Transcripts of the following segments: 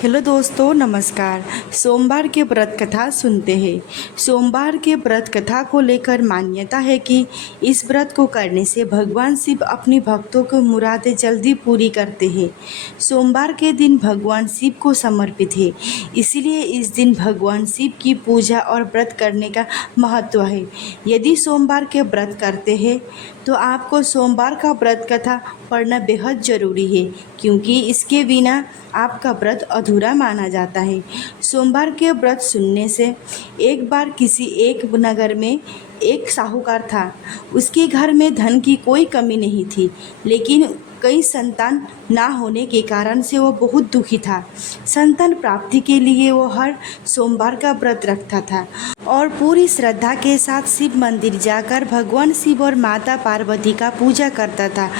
Hello दोस्तों, नमस्कार। सोमवार के व्रत कथा सुनते हैं। सोमवार के व्रत कथा को लेकर मान्यता है कि इस व्रत को करने से भगवान शिव अपनी भक्तों को मुरादें जल्दी पूरी करते हैं। सोमवार के दिन भगवान शिव को समर्पित है, इसीलिए इस दिन भगवान शिव की पूजा और व्रत करने का महत्व है। यदि सोमवार के व्रत करते हैं तो आपको सोमवार का व्रत कथा पढ़ना बेहद ज़रूरी है, क्योंकि इसके बिना आपका व्रत अधूरा माना जाता है। सोमवार के व्रत सुनने से एक बार किसी एक नगर में एक साहूकार था। उसके घर में धन की कोई कमी नहीं थी, लेकिन कई संतान ना होने के कारण से वो बहुत दुखी था। संतान प्राप्ति के लिए वो हर सोमवार का व्रत रखता था और पूरी श्रद्धा के साथ शिव मंदिर जाकर भगवान शिव और माता पार्वती का पूजा करता था।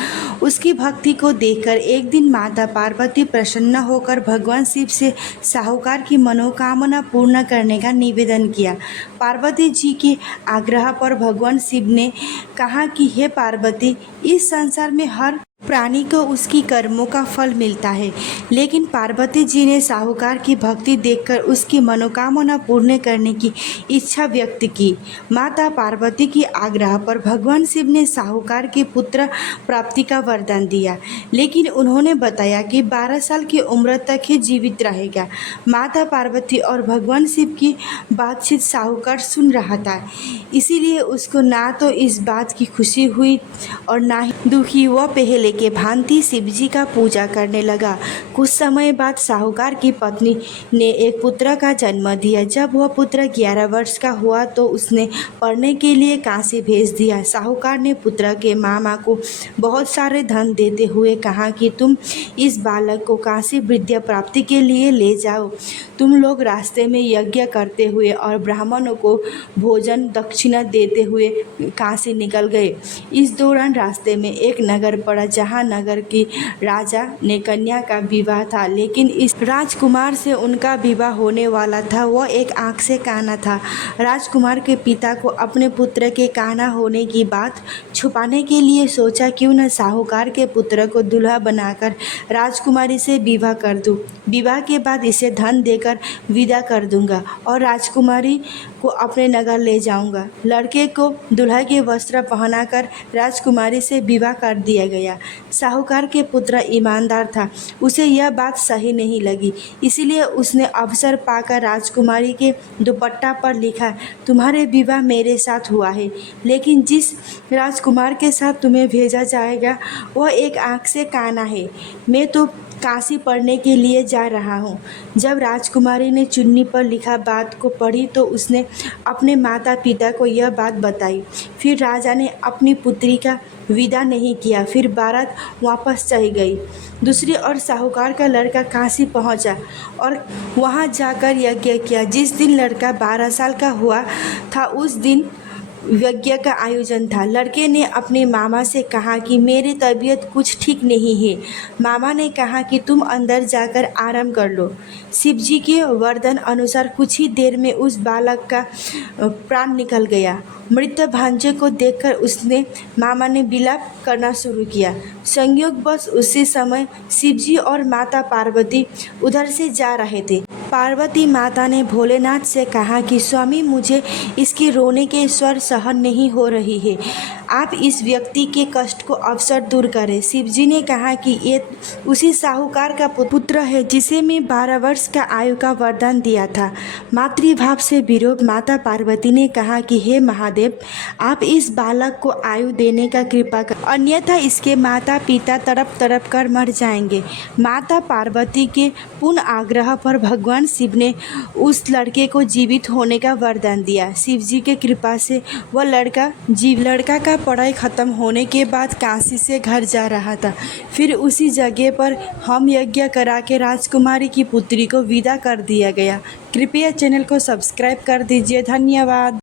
उसकी भक्ति को देखकर एक दिन माता पार्वती प्रसन्न होकर भगवान शिव से साहूकार की मनोकामना पूर्ण करने का निवेदन किया। पार्वती जी के आग्रह पर भगवान शिव ने कहा कि हे पार्वती, इस संसार में हर प्राणी को उसकी कर्मों का फल मिलता है, लेकिन पार्वती जी ने साहूकार की भक्ति देखकर उसकी मनोकामना पूर्ण करने की इच्छा व्यक्त की। माता पार्वती की आग्रह पर भगवान शिव ने साहूकार के पुत्र प्राप्ति का वरदान दिया, लेकिन उन्होंने बताया कि 12 साल की उम्र तक ही जीवित रहेगा। माता पार्वती और भगवान शिव की बातचीत साहूकार सुन रहा था, इसीलिए उसको ना तो इस बात की खुशी हुई और ना ही दुखी। वह पहले के भांति शिवजी का पूजा करने लगा। कुछ समय बाद साहूकार की पत्नी ने एक पुत्र का जन्म दिया। जब वह पुत्र 11 वर्ष का हुआ तो उसने पढ़ने के लिए काशी भेज दिया। साहूकार ने पुत्र के मामा को बहुत सारे धन देते हुए कहा कि तुम इस बालक को काशी विद्या प्राप्ति के लिए ले जाओ। तुम लोग रास्ते में यज्ञ करते हुए और ब्राह्मणों को भोजन दक्षिणा देते हुए काशी निकल गए। इस दौरान रास्ते में एक नगर पड़ा, जहाँ नगर की राजा ने कन्या का विवाह था, लेकिन इस राजकुमार से उनका विवाह होने वाला था। वह एक आँख से काना था। राजकुमार के पिता को अपने पुत्र के काना होने की बात छुपाने के लिए सोचा, क्यों न साहूकार के पुत्र को दूल्हा बनाकर राजकुमारी से विवाह कर दूं। विवाह के बाद इसे धन देकर विदा कर दूंगा और राजकुमारी को अपने नगर ले जाऊंगा। लड़के को दूल्हा के वस्त्र पहनाकर राजकुमारी से विवाह कर दिया गया। साहूकार के पुत्र ईमानदार था, उसे यह बात सही नहीं लगी, इसीलिए उसने अवसर पाकर राजकुमारी के दुपट्टा पर लिखा, तुम्हारे विवाह मेरे साथ हुआ है, लेकिन जिस राजकुमार के साथ तुम्हें भेजा जाएगा वह एक आँख से काना है। मैं तो काशी पढ़ने के लिए जा रहा हूँ। जब राजकुमारी ने चुन्नी पर लिखा बात को पढ़ी तो उसने अपने माता पिता को यह बात बताई। फिर राजा ने अपनी पुत्री का विदा नहीं किया, फिर बारात वापस चली गई। दूसरी ओर साहूकार का लड़का काशी पहुंचा और वहां जाकर यज्ञ किया। जिस दिन लड़का 12 साल का हुआ था उस दिन यज्ञ का आयोजन था। लड़के ने अपने मामा से कहा कि मेरी तबीयत कुछ ठीक नहीं है। मामा ने कहा कि तुम अंदर जाकर आराम कर लो। शिवजी के वरदान अनुसार कुछ ही देर में उस बालक का प्राण निकल गया। मृत भांजे को देखकर उसने मामा ने विलाप करना शुरू किया। संयोगवश उसी समय शिवजी और माता पार्वती उधर से जा रहे थे। पार्वती माता ने भोलेनाथ से कहा कि स्वामी, मुझे इसके रोने के स्वर सहन नहीं हो रही है, आप इस व्यक्ति के कष्ट को अवसर दूर करें। शिवजी ने कहा कि ये उसी साहूकार का पुत्र है जिसे मैं 12 वर्ष का आयु का वरदान दिया था। मातृभाव से विरोध माता पार्वती ने कहा कि हे महादेव, आप इस बालक को आयु देने का कृपा कर, अन्यथा इसके माता पिता तड़प तड़प कर मर जाएंगे। माता पार्वती के पूर्ण आग्रह पर भगवान शिव ने उस लड़के को जीवित होने का वरदान दिया। शिवजी के कृपा से वह लड़का का पढ़ाई खत्म होने के बाद काशी से घर जा रहा था। फिर उसी जगह पर हम यज्ञ करा के राजकुमारी की पुत्री को विदा कर दिया गया। कृपया चैनल को सब्सक्राइब कर दीजिए। धन्यवाद।